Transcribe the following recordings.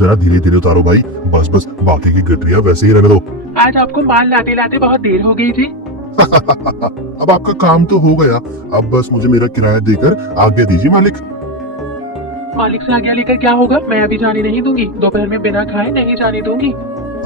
जरा धीरे धीरे उतारो भाई, बस बस बाकी की गठरियां वैसे ही रहने दो। आज आपको माल लाते लाते बहुत देर हो गई थी। अब आपका काम तो हो गया, अब बस मुझे मेरा किराया देकर आज्ञा दीजिए मालिक। मालिक से आज्ञा लेकर क्या होगा? मैं अभी जाने नहीं दूंगी, दोपहर में बिना खाए नहीं जाने दूंगी।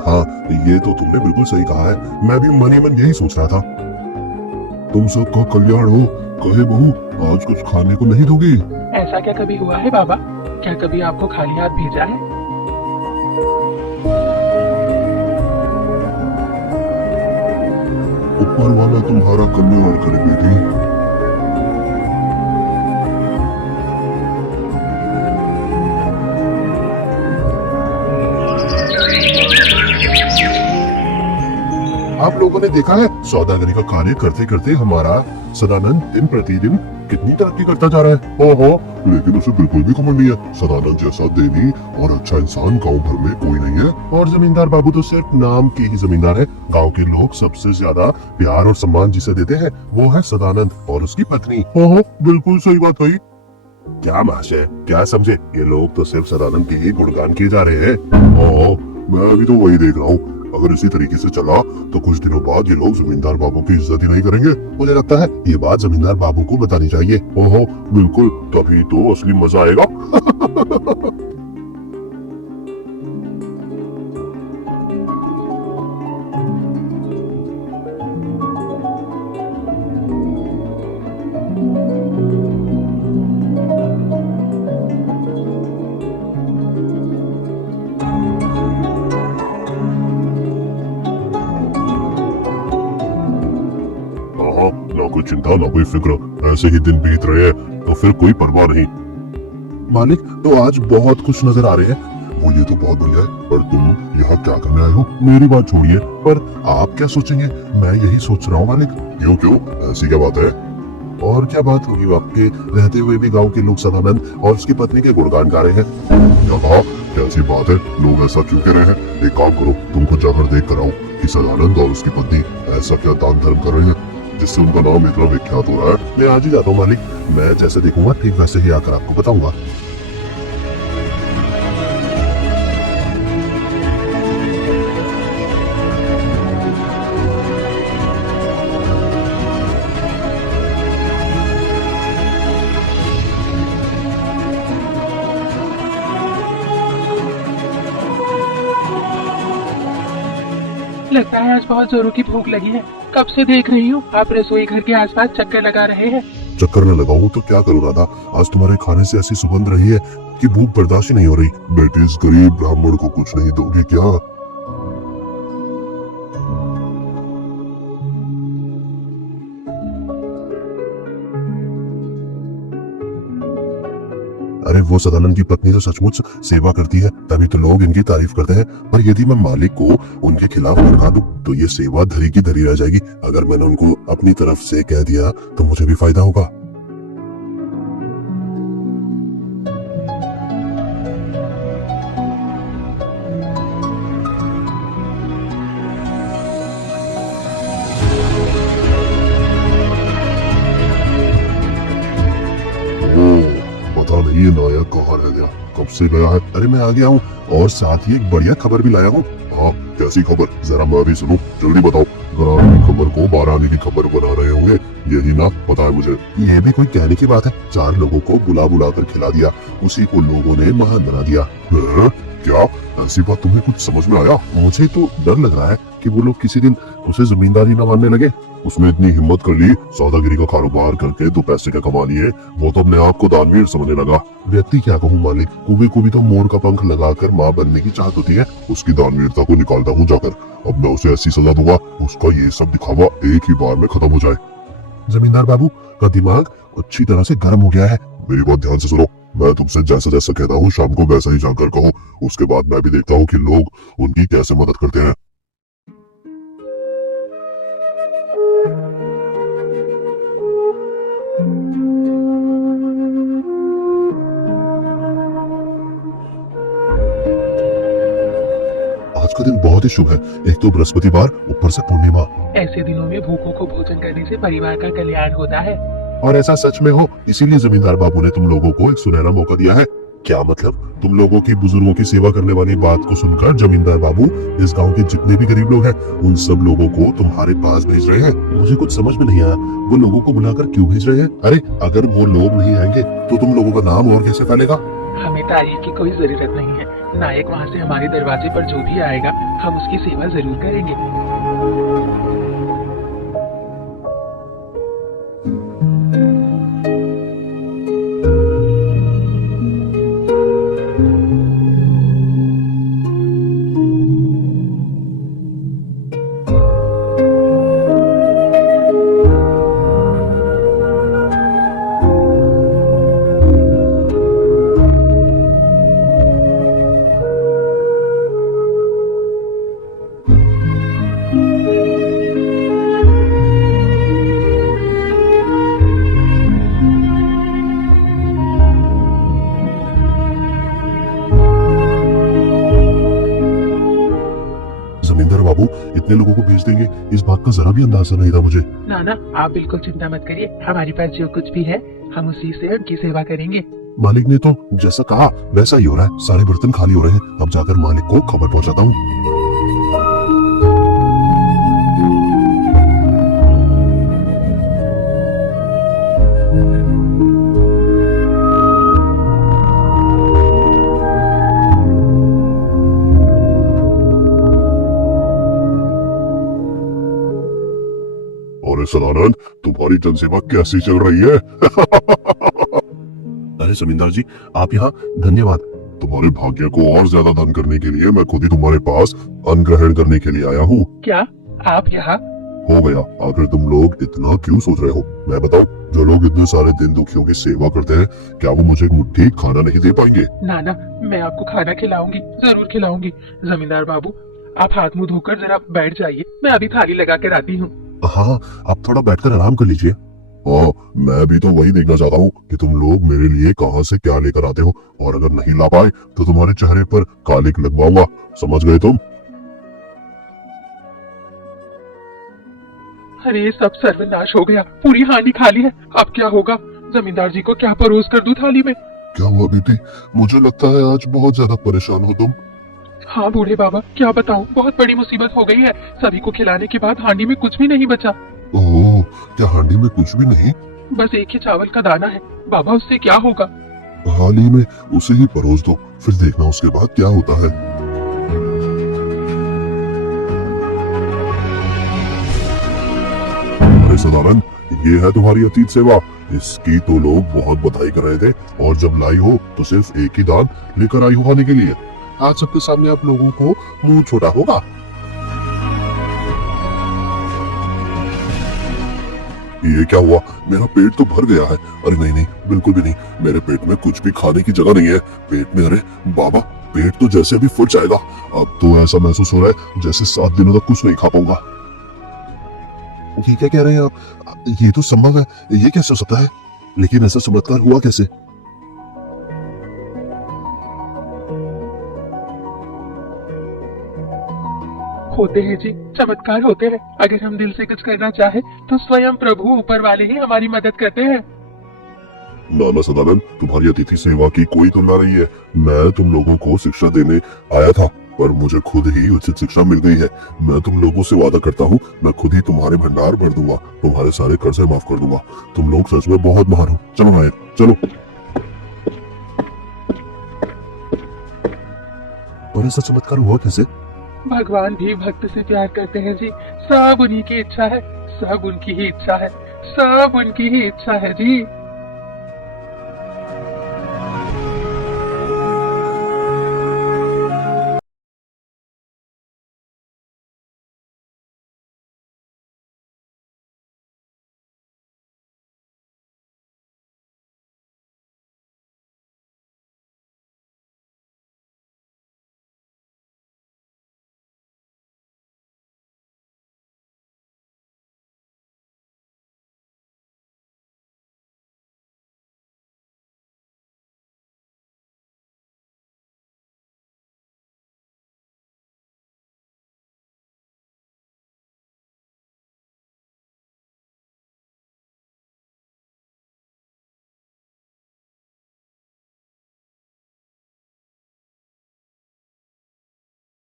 हाँ, ये तो तुमने बिल्कुल सही कहा है, मैं भी मन ही मन यही सोच रहा था। तुम सबका कल्याण हो, कहे बहू आज कुछ खाने को नहीं दोगी? ऐसा क्या कभी हुआ है बाबा? क्या कभी आपको खाली हाथ भेजा है? ऊपर वाला तुम्हारा कल्याण करे बेटी। आप लोगों ने देखा है सौदागरी का कार्य करते करते हमारा सदानंद दिन प्रतिदिन कितनी तरक्की करता जा रहा है। ओहो, लेकिन उसे बिल्कुल भी घमंड नहीं है। सदानंद जैसा देवी और अच्छा इंसान गांव भर में कोई नहीं है। और जमींदार बाबू तो सिर्फ नाम के ही जमींदार है। गांव के लोग सबसे ज्यादा प्यार और सम्मान जिसे देते हैं वो है सदानंद और उसकी पत्नी। ओहो, बिल्कुल सही बात है। क्या महाशय, क्या समझे, ये लोग तो सिर्फ सदानंद के ही गुणगान किए जा रहे हैं। ओहो, मैं अभी तो वही देख रहा हूँ। अगर इसी तरीके से चला तो कुछ दिनों बाद ये लोग जमींदार बाबू की इज्जत ही नहीं करेंगे। मुझे लगता है ये बात जमींदार बाबू को बतानी चाहिए। ओहो, बिल्कुल, तभी तो असली मजा आएगा। हाँ, ना कोई चिंता ना कोई फिक्र, ऐसे ही दिन बीत रहे हैं तो फिर कोई परवाह नहीं। मालिक, तो आज बहुत खुश नजर आ रहे हैं। वो ये तो बहुत बढ़िया है, पर तुम यहाँ क्या करने आए हो? मेरी बात छोड़िए, पर आप क्या सोचेंगे? मैं यही सोच रहा हूँ मालिक। क्यों क्यों, ऐसी क्या बात है? और क्या बात होगी, आपके रहते हुए भी गांव के लोग सदानंद और उसकी पत्नी के गुणगान गा रहे हैं। क्या कहा? कैसी बात है, लोग ऐसा क्यों कह रहे हैं? एक काम करो, तुमको जाकर देख कर आओ कि सदानंद और उसकी पत्नी ऐसा क्या दान धर्म कर रहे हैं जिससे उनका नाम इतना विख्यात हो रहा है। मैं आज ही जाता हूँ मालिक, मैं जैसे देखूंगा ठीक वैसे ही आकर आपको बताऊंगा। लगता है आज बहुत जोरों की भूख लगी है। कब से देख रही हूँ आप रसोई घर के आसपास चक्कर लगा रहे हैं। चक्कर न लगाऊं तो क्या करूँ राधा, आज तुम्हारे खाने से ऐसी सुगंध रही है कि भूख बर्दाश्त ही नहीं हो रही। बेटे, इस गरीब ब्राह्मण को कुछ नहीं दोगे क्या? अरे वो सदानंद की पत्नी तो सचमुच सेवा करती है, तभी तो लोग इनकी तारीफ करते हैं। पर यदि मैं मालिक को उनके खिलाफ भड़का दूं तो ये सेवा धरी की धरी रह जाएगी। अगर मैंने उनको अपनी तरफ से कह दिया तो मुझे भी फायदा होगा। पता नहीं ये नायक कहाँ रह गया, कब से गया है। अरे मैं आ गया हूँ, और साथ ही एक बढ़िया खबर भी लाया हूँ। हाँ, कैसी खबर, जरा मैं भी सुनूं, जल्दी बताओ। ग्राम की खबर को 12 आने की खबर बना रहे होंगे, यही ना? पता है मुझे। ये भी कोई कहने की बात है? 4 लोगों को बुला बुला कर खिला दिया, उसी को लोगों ने महान बना दिया। क्या ऐसी बात तुम्हें कुछ समझ में आया? मुझे तो डर लग रहा है कि वो लोग किसी दिन उसे जमींदारी न मानने लगे। उसने इतनी हिम्मत कर ली, सौदागिरी का कारोबार करके 2 पैसे क्या कमा लिए, वो तो अपने आप को दानवीर समझने लगा। व्यक्ति क्या कहूँ मालिक, को भी तो मोर का पंख लगाकर माँ बनने की चाहत होती है। उसकी दानवीरता को निकालता हूँ जाकर। अब मैं उसे ऐसी सजा दूंगा, उसका ये सब दिखावा एक ही बार में खत्म हो जाए। जमींदार बाबू का दिमाग अच्छी तरह से गर्म हो गया है। मेरी बात ध्यान से सुनो, मैं तुमसे जैसा जैसा कहता हूँ शाम को वैसा ही जाकर कहो। उसके बाद मैं भी देखता हूँ कि लोग उनकी कैसे मदद करते हैं। आज का दिन बहुत ही शुभ है, एक तो बृहस्पतिवार, ऊपर से पूर्णिमा। ऐसे दिनों में भूखों को भोजन करने से परिवार का कल्याण होता है। और ऐसा सच में हो, इसीलिए जमींदार बाबू ने तुम लोगों को एक सुनहरा मौका दिया है। क्या मतलब? तुम लोगों की बुजुर्गों की सेवा करने वाली बात को सुनकर जमींदार बाबू इस गांव के जितने भी गरीब लोग हैं उन सब लोगों को तुम्हारे पास भेज रहे हैं। मुझे कुछ समझ में नहीं आया, वो लोगों को बुलाकर क्यों भेज रहे हैं? अरे अगर वो लोग नहीं आएंगे तो तुम लोगों का नाम और कैसे फैलेगा? हमें तारीफ की कोई जरूरत नहीं है। नायक वहाँ से हमारे दरवाजे पर जो भी आएगा हम उसकी सेवा जरूर करेंगे। जमींदार बाबू इतने लोगों को भेज देंगे, इस बात का जरा भी अंदाजा नहीं था मुझे। ना आप बिल्कुल चिंता मत करिए, हमारे पास जो कुछ भी है हम उसी से उनकी सेवा करेंगे। मालिक ने तो जैसा कहा वैसा ही हो रहा है, सारे बर्तन खाली हो रहे हैं। अब जाकर मालिक को खबर पहुंचाता हूँ। अरे सदानंद, तुम्हारी जनसेवा कैसी चल रही है? अरे जमींदार जी, आप यहाँ, धन्यवाद। तुम्हारे भाग्य को और ज्यादा धन करने के लिए मैं खुद ही तुम्हारे पास अन्न ग्रहण करने के लिए आया हूँ। क्या आप यहाँ? हो गया, आखिर तुम लोग इतना क्यों सोच रहे हो? मैं बताऊं, जो लोग इतने सारे दिन दुखियों की सेवा करते हैं, क्या वो मुझे एक मुट्ठी खाना नहीं दे पाएंगे? ना मैं आपको खाना खिलाऊंगी, जरूर खिलाऊंगी। जमींदार बाबू आप हाथ मुंह धोकर जरा बैठ जाइए, मैं अभी थाली लगा कर आती हूँ। हाँ, आप थोड़ा बैठकर आराम कर लीजिए। हाँ, मैं भी तो वही देखना चाहता हूँ कि तुम लोग मेरे लिए कहाँ से क्या लेकर आते हो, और अगर नहीं ला पाए तो तुम्हारे चेहरे पर कालिक लगवाऊंगा। समझ गए तुम? अरे सब सर्वनाश हो गया, पूरी हांडी खाली है। अब क्या होगा? जमींदार जी को क्या परोस कर दूं थाली में? क्या हुआ बेटी? मुझे लगता है आज बहुत ज्यादा परेशान हो तुम। हाँ बूढ़े बाबा, क्या बताऊं, बहुत बड़ी मुसीबत हो गई है। सभी को खिलाने के बाद हांडी में कुछ भी नहीं बचा। ओह, क्या हांडी में कुछ भी नहीं? बस एक ही चावल का दाना है। बाबा उससे क्या होगा? हाल ही में उसे ही परोस दो, फिर देखना उसके बाद क्या होता है। अरे सदानंद, ये है तुम्हारी अतीत सेवा। इसकी तो लोग बहुत बधाई कर रहे थे, और जब लाई हो तो सिर्फ एक ही दान लेकर आई हो खाने के लिए। आज सबके सामने आप लोगों को मुंह छोटा होगा। ये क्या हुआ? मेरा पेट तो भर गया है। अरे नहीं, बिल्कुल भी नहीं, मेरे पेट में कुछ भी खाने की जगह नहीं है। पेट में, अरे बाबा, पेट तो जैसे भी फुट जाएगा। अब तो ऐसा महसूस हो रहा है जैसे 7 दिनों तक कुछ नहीं खा पाऊंगा। ये क्या कह रहे हैं आप? ये तो संभव है, ये कैसे हो सकता है? लेकिन ऐसा चमत्कार हुआ कैसे? होते हैं जी, चमत्कार होते हैं। अगर हम दिल से कुछ करना चाहे तो स्वयं प्रभु ऊपर वाले ही हमारी मदद करते हैं। नाना सदानंद, तुम्हारी अतिथि सेवा की कोई तुलना नहीं है। मैं तुम लोगों को शिक्षा देने आया था, पर मुझे खुद ही उचित शिक्षा मिल गई है। मैं तुम लोगों से वादा करता हूँ, मैं खुद ही तुम्हारे भंडार भर दूंगा, तुम्हारे सारे कर्जे माफ कर दूंगा। तुम लोग सच में बहुत महान हो। चलो नायक, चलो। पर ऐसा चमत्कार हुआ कैसे? भगवान भी भक्त से प्यार करते हैं जी। सब उन्हीं की इच्छा है, सब उनकी ही इच्छा है, सब उनकी ही इच्छा है जी।